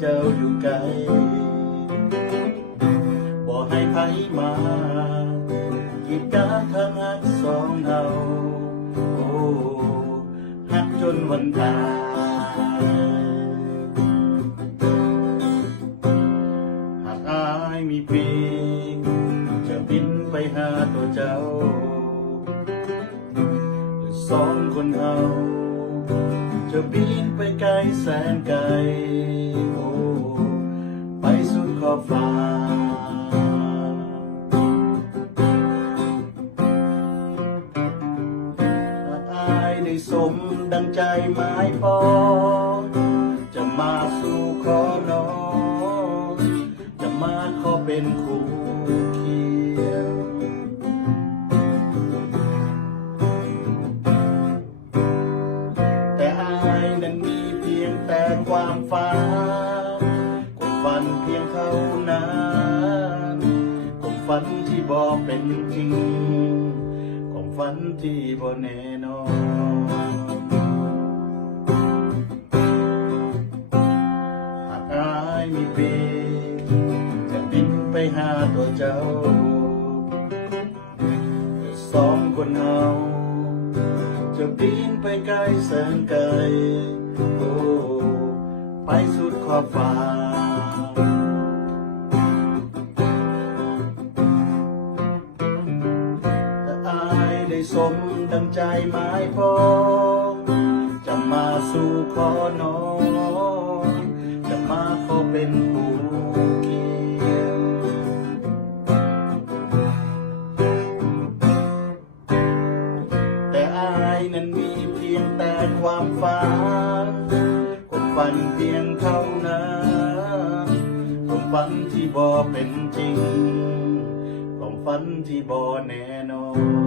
เจ้าอยู่ไกลบ่ให้ไผมากีดกันทางหักสองเฮาโอ้หักจนวันตายหากอายมีปีกจะบินไปหาตัวเจ้าสองคนเฮาจะบินไปไกลแสนไกลโอ้ไปสุดขอบฟ้าหากอายได้สมดังใจหมายปองจะมาสู่ขอน้องจะมาขอเป็นคู่เคียงนั้นมีเพียงแต่ความฝันความฝันเพียงเท่านั้นความฝันที่บ่เป็นจริงความฝันที่บ่แน่นอนหากอายมีปีกจะบินไปหาตัวเจ้าสองคนเฮาจะบินไปไกลแสนไกลโอ้ไปสุดขอบฟ้าถ้าอายได้สมดังใจหมายปองจะมาสู่ขอน้องจะมาขอเป็นคู่เคียงนั้นมีเพียงแต่ความฝันความฝันเพียงเท่านั้นความฝันที่บ่เป็นจริงความฝันที่บ่แน่นอน